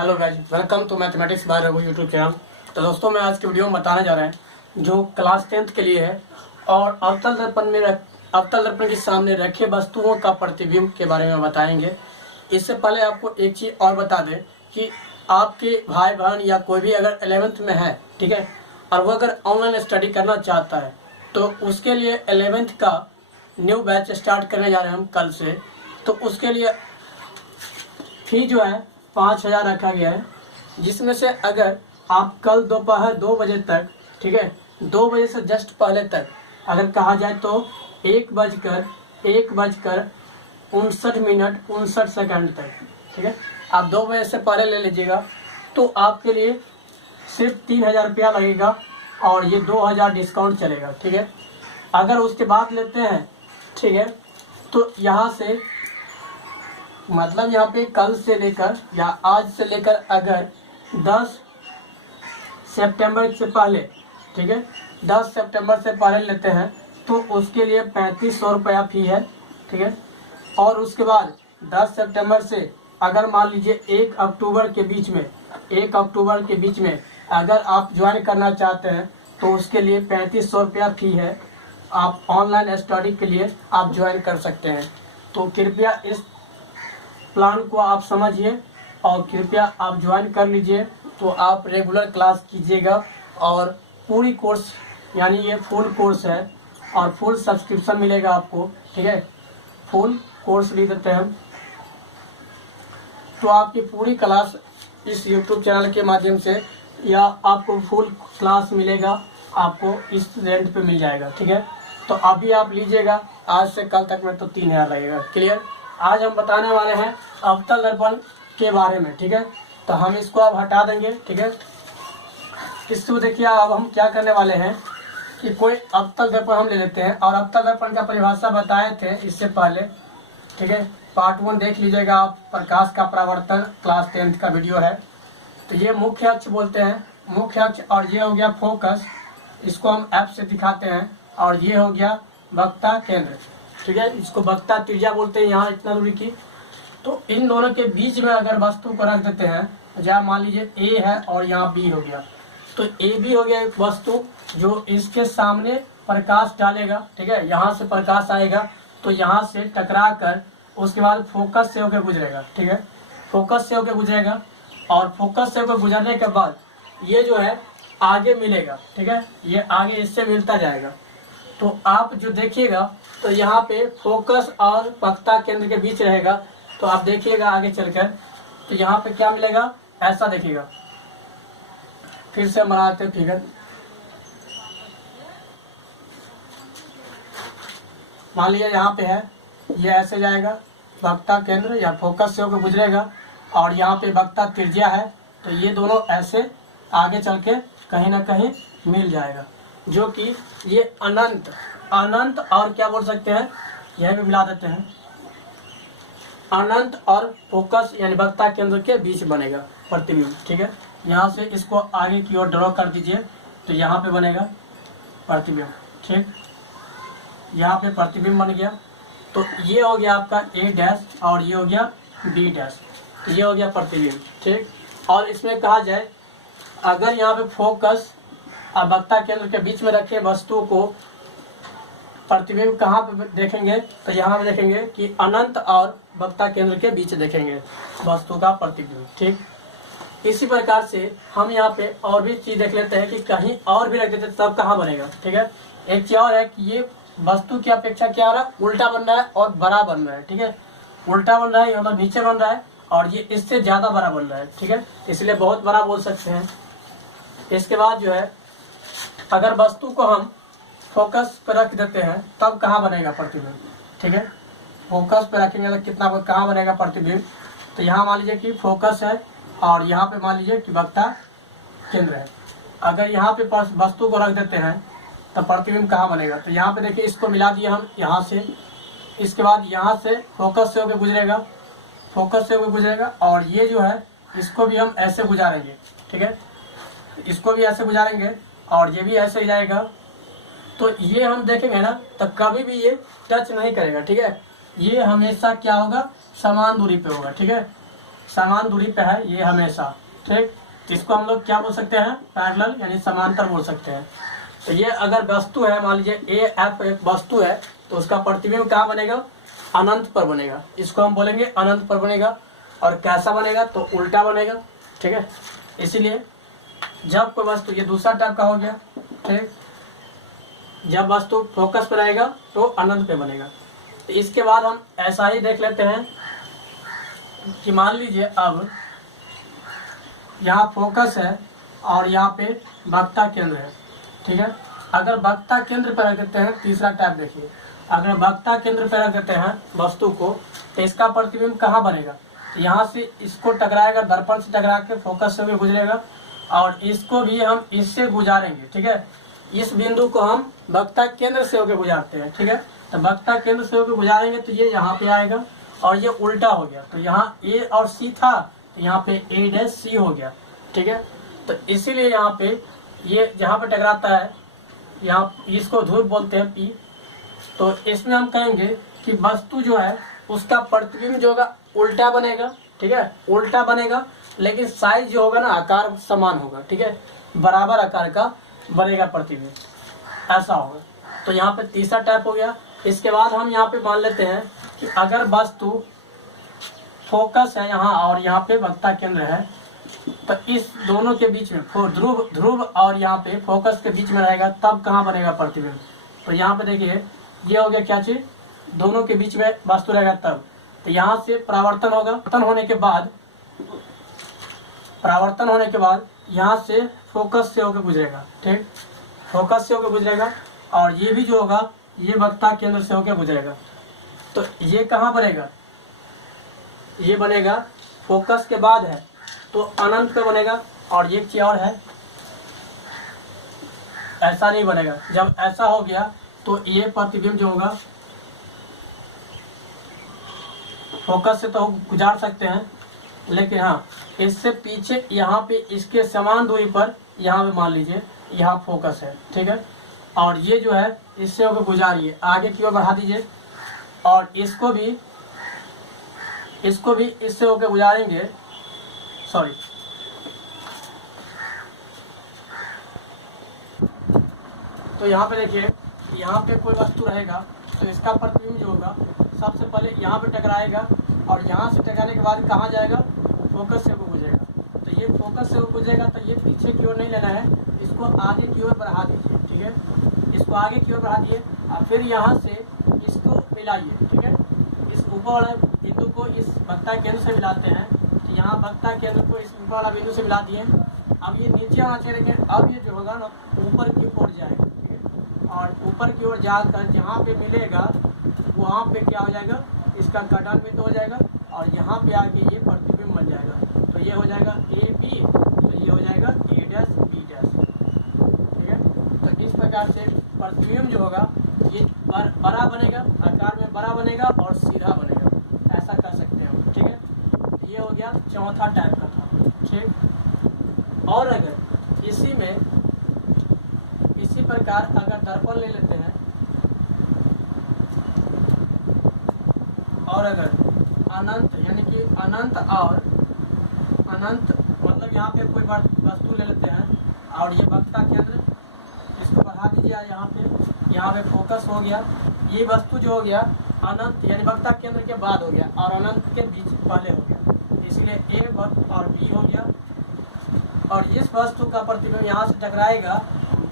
Hello guys, welcome to mathematics by Raghu YouTube channel. तो दोस्तों, मैं आज की वीडियो में बताने जा रहे हैं जो क्लास 10th के लिए है और अवतल दर्पण के सामने रखे वस्तुओं का प्रतिबिंब के बारे में बताएंगे। इससे पहले आपको एक चीज़ और बता दें कि आपके भाई बहन या कोई भी अगर 11th में है, ठीक है, और वो अगर ऑनलाइन स्टडी करना चाहता है तो उसके लिए 11th का न्यू बैच स्टार्ट करने जा रहे हैं हम कल से। तो उसके लिए फी जो है 5,000 रखा गया है, जिसमें से अगर आप कल दोपहर 2 बजे तक, ठीक है, 2 बजे से जस्ट पहले तक अगर कहा जाए तो 1:59 तक, ठीक है, आप 2 बजे से पहले ले लीजिएगा तो आपके लिए सिर्फ 3,000 रुपया लगेगा और ये 2,000 डिस्काउंट चलेगा, ठीक है। अगर उसके बाद लेते हैं, ठीक है, तो यहाँ से मतलब यहाँ पे कल से लेकर या आज से लेकर अगर 10 सितंबर से पहले, ठीक है, 10 सितंबर से पहले लेते हैं तो उसके लिए 3500 रुपया फी है, ठीक है। और उसके बाद 10 सितंबर से अगर मान लीजिए 1 अक्टूबर के बीच में अगर आप ज्वाइन करना चाहते हैं तो उसके लिए 3500 रुपया फी है। आप ऑनलाइन स्टडी के लिए आप ज्वाइन कर सकते हैं। तो कृपया इस प्लान को आप समझिए और कृपया आप ज्वाइन कर लीजिए। तो आप रेगुलर क्लास कीजिएगा और पूरी कोर्स, यानी ये फुल कोर्स है और फुल सब्सक्रिप्शन मिलेगा आपको, ठीक है, फुल कोर्स ले देते हैं हम। तो आपकी पूरी क्लास इस यूट्यूब चैनल के माध्यम से या आपको फुल क्लास मिलेगा, आपको इस रेंट पे मिल जाएगा, ठीक है। तो अभी आप लीजिएगा, आज से कल तक में तो 3,000 लगेगा। क्लियर। आज हम बताने वाले हैं अवतल दर्पण के बारे में, ठीक है। तो हम इसको अब हटा देंगे, ठीक है। इसको देखिए, अब हम क्या करने वाले हैं कि कोई अवतल दर्पण हम ले लेते हैं और अवतल दर्पण का परिभाषा बताए थे इससे पहले, ठीक है। पार्ट 1 देख लीजिएगा आप, प्रकाश का परावर्तन, क्लास 10th का वीडियो है। तो ये मुख्य अक्ष बोलते हैं, मुख्य अक्ष, और ये हो गया फोकस, इसको हम F से दिखाते हैं, और ये हो गया वक्रता केंद्र, ठीक है, इसको वक्रता त्रिज्या बोलते हैं, यहाँ इतना दूरी की। तो इन दोनों के बीच में अगर वस्तु को रख देते हैं, जहाँ मान लीजिए A है और यहाँ B हो गया, तो AB हो गया एक वस्तु जो इसके सामने प्रकाश डालेगा, ठीक है, यहाँ से प्रकाश आएगा तो यहाँ से टकरा कर उसके बाद फोकस से होकर गुजरेगा, ठीक है, फोकस से होकर गुजरेगा और फोकस से होकर गुजरने के बाद ये जो है आगे मिलेगा, ठीक है, ये आगे इससे मिलता जाएगा। तो आप जो देखिएगा तो यहाँ पे फोकस और वक्रता केंद्र के बीच रहेगा। तो आप देखिएगा आगे चलकर तो यहाँ पे क्या मिलेगा, ऐसा देखिएगा। फिर से बनाते फिगर, मान लीजिए यहाँ पे है, ये ऐसे जाएगा वक्रता केंद्र या फोकस से होकर गुजरेगा और यहाँ पे वक्रता त्रिज्या है, तो ये दोनों ऐसे आगे चल के कहीं ना कहीं मिल जाएगा, जो कि ये अनंत और क्या बोल सकते हैं, यह भी मिला देते हैं, अनंत और फोकस यानी वक्रता केंद्र के बीच बनेगा प्रतिबिंब, ठीक है। यहाँ से इसको आगे की ओर ड्रॉ कर दीजिए तो यहाँ पे बनेगा प्रतिबिंब, ठीक, यहाँ पे प्रतिबिंब बन गया। तो ये हो गया आपका A' और ये हो गया B', तो ये हो गया प्रतिबिंब, ठीक। और इसमें कहा जाए अगर यहाँ पे फोकस और वक्रता केंद्र के बीच में रखे वस्तु को प्रतिबिंब कहाँ पे देखेंगे, तो यहाँ पे देखेंगे कि अनंत और वक्रता केंद्र के बीच देखेंगे वस्तु का प्रतिबिंब, ठीक। इसी प्रकार से हम यहाँ पे और भी चीज देख लेते हैं कि कहीं और भी रख देते तब कहाँ बनेगा, ठीक है। एक चीज और है कि ये वस्तु की अपेक्षा क्या हो रहा है, उल्टा बन रहा है और बड़ा बन रहा है, ठीक है, उल्टा बन रहा है मतलब नीचे बन रहा है और ये इससे ज्यादा बड़ा बन रहा है, ठीक है, इसलिए बहुत बड़ा बोल सकते हैं। इसके बाद जो है अगर वस्तु को हम फोकस पर रख देते हैं तब कहाँ बनेगा प्रतिबिंब, ठीक है, फोकस पर रखेंगे तो कितना कहाँ बनेगा प्रतिबिंब। तो यहाँ मान लीजिए कि फोकस है और यहाँ पे मान लीजिए कि वक्रता केंद्र है। अगर यहाँ पे वस्तु को रख देते हैं तो प्रतिबिंब कहाँ बनेगा, तो यहाँ पे देखिए इसको मिला दिया हम यहाँ से, इसके बाद यहाँ से फोकस से होकर गुजरेगा, फोकस से होकर गुजरेगा और ये जो है इसको भी हम ऐसे गुजारेंगे, ठीक है, इसको भी ऐसे गुजारेंगे और ये भी ऐसे ही जाएगा। तो ये हम देखेंगे ना तो कभी भी ये टच नहीं करेगा, ठीक है, ये हमेशा क्या होगा, समान दूरी पे होगा, ठीक है, समान दूरी पे है ये हमेशा, ठीक। इसको हम लोग क्या बोल सकते हैं, पैरेलल यानी समांतर बोल सकते हैं। तो ये अगर वस्तु है, मान लीजिए ए एफ एक वस्तु है, तो उसका प्रतिबिंब कहाँ बनेगा, अनंत पर बनेगा। इसको हम बोलेंगे अनंत पर बनेगा। और कैसा बनेगा, तो उल्टा बनेगा, ठीक है। इसीलिए जब कोई वस्तु, ये दूसरा टाइप का हो गया, ठीक, जब वस्तु फोकस पर आएगा तो अनंत पे बनेगा। तो इसके बाद हम ऐसा ही देख लेते हैं कि मान लीजिए अब यहाँ फोकस है और यहाँ पे वक्ता केंद्र है, ठीक है। अगर वक्ता केंद्र पर रख देते हैं, तीसरा टाइप देखिए, अगर वक्ता केंद्र पर रख देते हैं वस्तु को, तो इसका प्रतिबिंब कहाँ बनेगा, तो यहाँ से इसको टकराएगा, दर्पण से टकरा के फोकस से भी गुजरेगा, और इसको भी हम इससे गुजारेंगे, ठीक है। इस बिंदु को हम वक्ता केंद्र से होकर गुजारते हैं, ठीक है। तो वक्ता केंद्र से होकर गुजारेंगे तो ये यहाँ पे आएगा, और ये उल्टा हो गया, तो यहाँ ए और सी था, तो यहाँ पे ए डैश सी हो गया, ठीक है। तो इसीलिए यहाँ पे ये जहाँ पे टकराता है, यहाँ इसको ध्रुव बोलते हैं पी। तो इसमें हम कहेंगे कि वस्तु जो है उसका प्रतिबिंब जो होगा उल्टा बनेगा, ठीक है, उल्टा बनेगा, लेकिन साइज जो होगा ना, आकार समान होगा, ठीक है, बराबर आकार का बनेगा प्रतिबिंब, ऐसा होगा। तो यहाँ पे तीसरा टाइप हो गया। इसके बाद हम यहाँ पे मान लेते हैं कि अगर वस्तु फोकस है यहाँ और यहाँ पे वक्ता केंद्र है, तो इस दोनों के बीच में ध्रुव और यहाँ पे फोकस के बीच में रहेगा, तब कहाँ बनेगा प्रतिबिंब। तो यहाँ पे देखिए ये हो गया क्या चीज, दोनों के बीच में वस्तु रहेगा तब। तो यहाँ से परावर्तन होगा, परावर्तन होने के बाद यहाँ से फोकस से होकर गुजरेगा, ठीक, फोकस से होकर गुजरेगा, और ये भी जो होगा ये वक्ता केंद्र से होकर गुजरेगा। तो ये कहाँ बनेगा, ये बनेगा फोकस के बाद है तो अनंत पे बनेगा। और एक चीज और है, ऐसा नहीं बनेगा। जब ऐसा हो गया तो ये प्रतिबिंब जो होगा फोकस से तो गुजार सकते हैं, लेकिन हाँ इससे पीछे यहाँ पे इसके समान दूरी पर यहाँ पे मान लीजिए यहाँ फोकस है, ठीक है, और ये जो है इससे होकर गुजारिए, आगे की ओर बढ़ा दीजिए, और इसको भी इससे होकर गुजारेंगे, सॉरी, तो यहाँ पे देखिए, यहाँ पे कोई वस्तु रहेगा तो इसका प्रतिबिंब जो होगा सबसे पहले यहाँ पे टकराएगा, और यहाँ से टकराने के बाद कहाँ जाएगा, फोकस से होकर गुजरेगा। तो ये फोकस से होकर गुजरेगा, तो ये पीछे की ओर नहीं लेना है, इसको आगे की ओर बढ़ा दीजिए, ठीक है, इसको आगे की ओर बढ़ा दिए, और फिर यहाँ से इसको मिलाइए, ठीक है, इस ऊपर वाले बिंदु को इस वक्ता केंद्र से मिलाते हैं। तो यहाँ वक्ता केंद्र को इस ऊपर वाला बिंदु से मिला दिए। अब ये नीचे आना चाहिए, लेकिन अब ये जो होगा ना ऊपर की ओर जाएगा, ठीक है, और ऊपर की ओर जाकर जहाँ पे मिलेगा वहाँ पे क्या हो जाएगा, इसका गठन बिंदु हो जाएगा, और यहाँ पे आके ये प्रतिबिंब बन जाएगा। तो ये हो जाएगा ए बी, तो ये हो जाएगा ए डैश बी डैश, ठीक है। तो इस प्रकार से प्रतिबिंब जो होगा ये बड़ा बनेगा, आकार में बड़ा बनेगा और सीधा बनेगा, ऐसा कर सकते हैं हम, ठीक है। ये हो गया चौथा टाइप का था, ठीक। और अगर इसी प्रकार अगर दर्पण ले लेते हैं, और अगर अनंत यानी कि अनंत मतलब यहाँ पे कोई वस्तु ले लेते हैं, और ये वक्ता केंद्र इसको बढ़ा दीजिए, यहाँ पे फोकस हो गया, ये वस्तु जो हो गया अनंत यानी वक्ता केंद्र के बाद हो गया, और अनंत के बीच पहले हो गया, इसीलिए ए और बी हो गया। और इस वस्तु का प्रतिबिंब यहाँ से टकराएगा,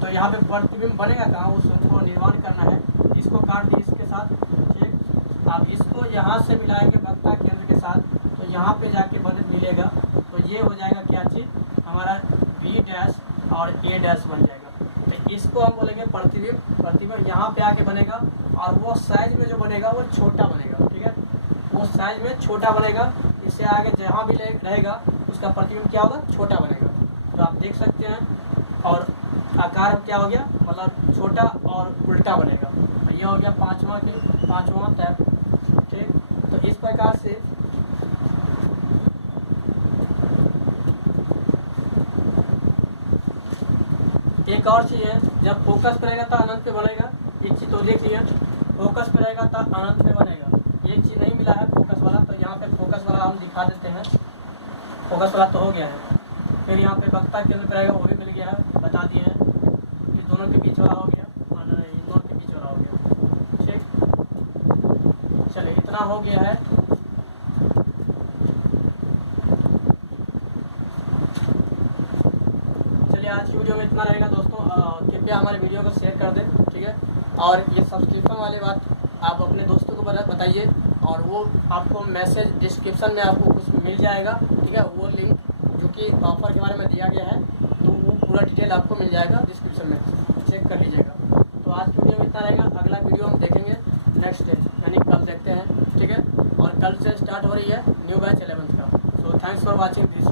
तो यहाँ पे प्रतिबिंब बनेगा कहाँ, उसको निर्माण करना है। इसको काट दिए इसके साथ, ठीक। अब इसको यहाँ से मिलाएंगे वक्ता केंद्र के साथ, तो यहाँ पे जाके मिलेगा, तो ये हो जाएगा क्या चीज, हमारा बी डैश और ए डैश बन जाएगा। तो इसको हम बोलेंगे प्रतिबिंब यहाँ पे आके बनेगा, और वो साइज में जो बनेगा वो छोटा बनेगा, ठीक है, वो साइज में छोटा बनेगा। इससे आगे जहाँ भी रहेगा उसका प्रतिबिंब क्या होगा, छोटा बनेगा। तो आप देख सकते हैं, और आकार क्या हो गया, मतलब छोटा और उल्टा बनेगा। तो ये हो गया पांचवा टाइप, ठीक। तो इस प्रकार से एक और चीज है, जब फोकस पे रहेगा तो अनंत पे बनेगा। एक चीज तो देख लिया, फोकस पे रहेगा तो अनंत पे बनेगा। एक चीज नहीं मिला है फोकस वाला, तो यहाँ पे फोकस वाला हम दिखा देते हैं। फोकस वाला तो हो गया है। फिर यहाँ पे वक्ता केंद्र पर रहेगा, वो भी मिल गया है, बता दिए हैं। ये दोनों के बीच वाला हो गया और इन दोनों के बीच वाला हो गया। ठीक, चलिए इतना हो गया है। चलिए आज की वीडियो में इतना रहेगा दोस्तों। कृपया हमारे वीडियो को शेयर कर दें, ठीक है। और ये सब्सक्रिप्शन वाली बात आप अपने दोस्तों को बताइए, और वो आपको मैसेज डिस्क्रिप्शन में आपको कुछ मिल जाएगा, ठीक है। वो लिंक जो कि ऑफर के बारे में दिया गया है, तो वो पूरा डिटेल आपको मिल जाएगा डिस्क्रिप्शन में, चेक कर लीजिएगा। तो आज की वीडियो में इतना रहेगा। अगला वीडियो हम देखेंगे नेक्स्ट डे, यानी कल देखते हैं, ठीक है। और कल से स्टार्ट हो रही है न्यू बैच 11th का। So thanks for watching this.